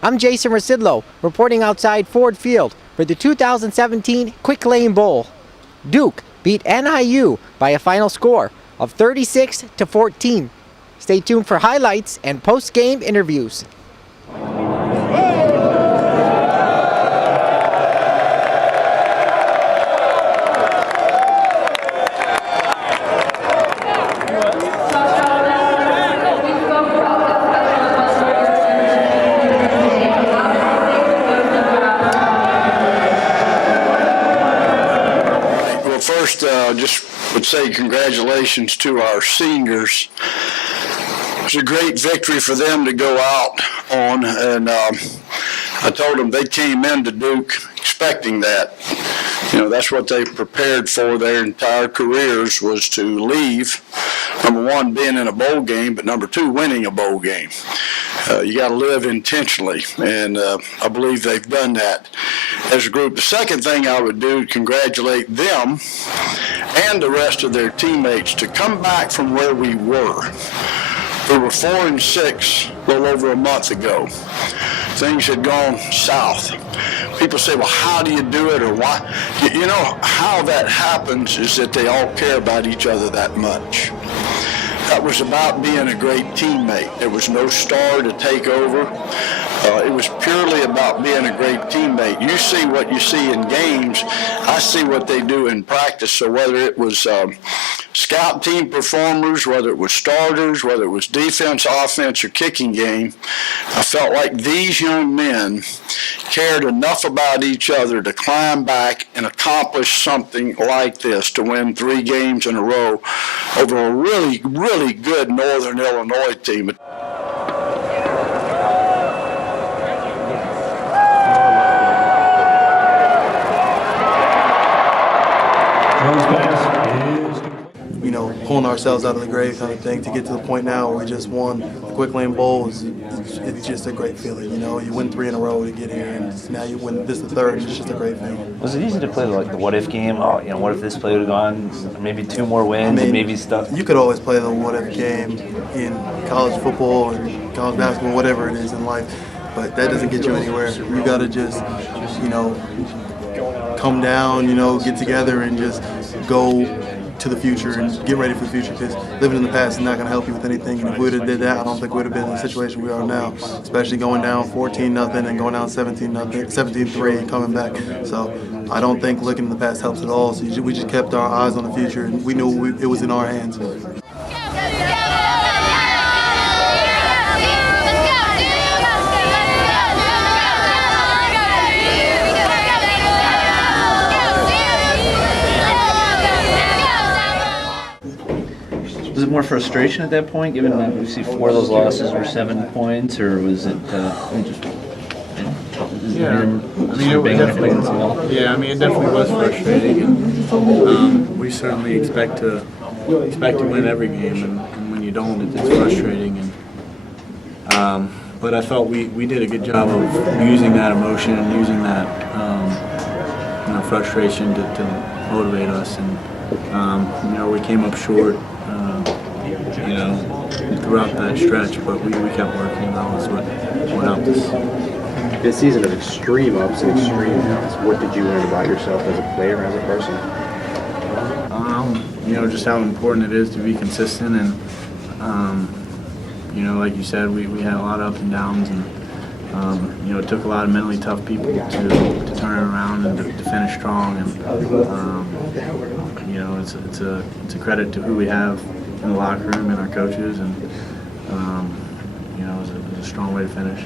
I'm Jason Rzucidlo, reporting outside Ford Field for the 2017 Quick Lane Bowl. Duke beat NIU by a final score of 36-14. Stay tuned for highlights and post-game interviews. First, just would say congratulations to our seniors. It was a great victory for them to go out on, and I told them they came into Duke expecting that. You know, that's what they prepared for their entire careers, was to leave, number one, being in a bowl game, but number two, winning a bowl game. You got to live intentionally, and I believe they've done that as a group. The second thing I would do is congratulate them and the rest of their teammates to come back from where we were. We were 4-6 a little over a month ago. Things had gone south. People say, well, how do you do it, or why? You know, how that happens is that they all care about each other that much. That was about being a great teammate. There was no star to take over. It was purely about being a great teammate. You see what you see in games. I see what they do in practice. So whether it was scout team performers, whether it was starters, whether it was defense, offense, or kicking game, I felt like these young men cared enough about each other to climb back and accomplish something like this, to win 3 games in a row over a really, really good Northern Illinois team. You know, pulling ourselves out of the grave kind of thing to get to the point now where we just won the Quick Lane Bowl. It's just a great feeling. You know, you win 3 in a row to get here, and now you win this the third. It's just a great feeling. Was it easy to play like the what if game? Oh, you know, what if this play would have gone? Maybe 2 more wins, and maybe stuff. You could always play the what if game in college football or college basketball, whatever it is in life, but that doesn't get you anywhere. You got to just, you know, come down, you know, get together and just go to the future and get ready for the future, because living in the past is not going to help you with anything. And if we would have did that, I don't think we would have been in the situation we are now, especially going down 14-0 and going down 17-0, 17-3 coming back. So I don't think looking in the past helps at all. So we just kept our eyes on the future, and we knew it was in our hands. Was it more frustration at that point, given that we see 4 of those losses were 7 points, or was it just? Yeah, I mean, it definitely. Yeah, I mean, it definitely was frustrating, and we certainly expect to win every game, and when you don't, it's frustrating. And but I thought we did a good job of using that emotion and using that frustration to motivate us, and you know, we came up short. You know, throughout that stretch, but we kept working, and that was what helped us. This season of extreme ups and extreme downs, what did you learn about yourself as a player, as a person? You know, just how important it is to be consistent, and you know, like you said, we had a lot of ups and downs, and you know, it took a lot of mentally tough people to turn it around and to finish strong, and you know, it's a credit to who we have in the locker room and our coaches, and you know, it was a strong way to finish.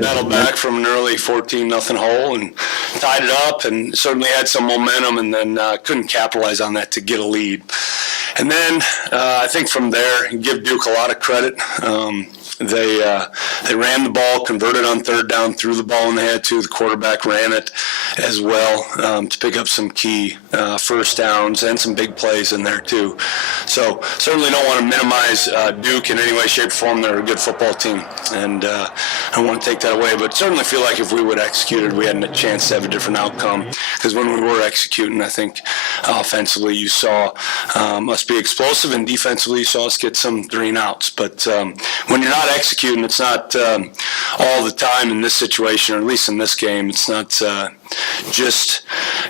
Battled back from an early 14-0 hole and tied it up, and certainly had some momentum, and then couldn't capitalize on that to get a lead. And then I think from there, give Duke a lot of credit. They ran the ball, converted on 3rd down, threw the ball when they had to. The quarterback ran it as well to pick up some key first downs and some big plays in there too. So certainly don't want to minimize Duke in any way, shape, or form. They're a good football team, and I don't want to take that away. But certainly feel like if we would have executed, we had a chance to have a different outcome. Because when we were executing, I think offensively you saw us be explosive, and defensively you saw us get some 3 and outs. But when you're not executing, it's not all the time in this situation, or at least in this game. It's not just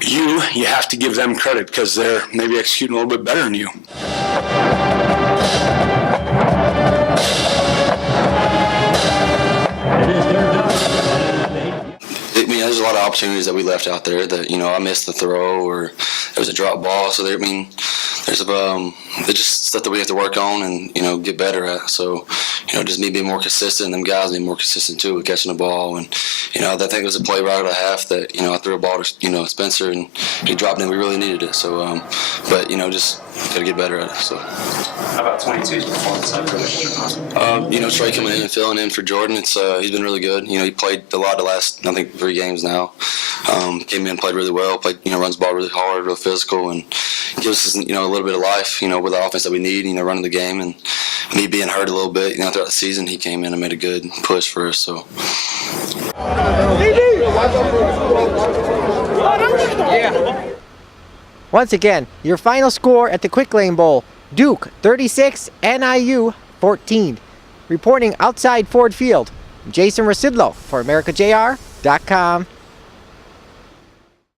you. You have to give them credit because they're maybe executing a little bit better than you. There's a lot of opportunities that we left out there that, I missed the throw or it was a drop ball. So there's just stuff that we have to work on and, get better at. So, just me being more consistent and them guys being more consistent too with catching the ball. And, I think it was a play right out of half that, I threw a ball to, Spencer and he dropped it and we really needed it. So, but, just got to get better at it. So. How about 22's performance? Trey coming in and filling in for Jordan. He's been really good. He played a lot the last, I think, 3 games now. Came in, played really well. Played, runs the ball really hard, real physical, and gives us, a little bit of life, with the offense that we need. Running the game, and me being hurt a little bit, throughout the season, he came in and made a good push for us. So. Once again, your final score at the Quick Lane Bowl: Duke 36, NIU 14. Reporting outside Ford Field, Jason Rzucidlo for AmericaJR.com.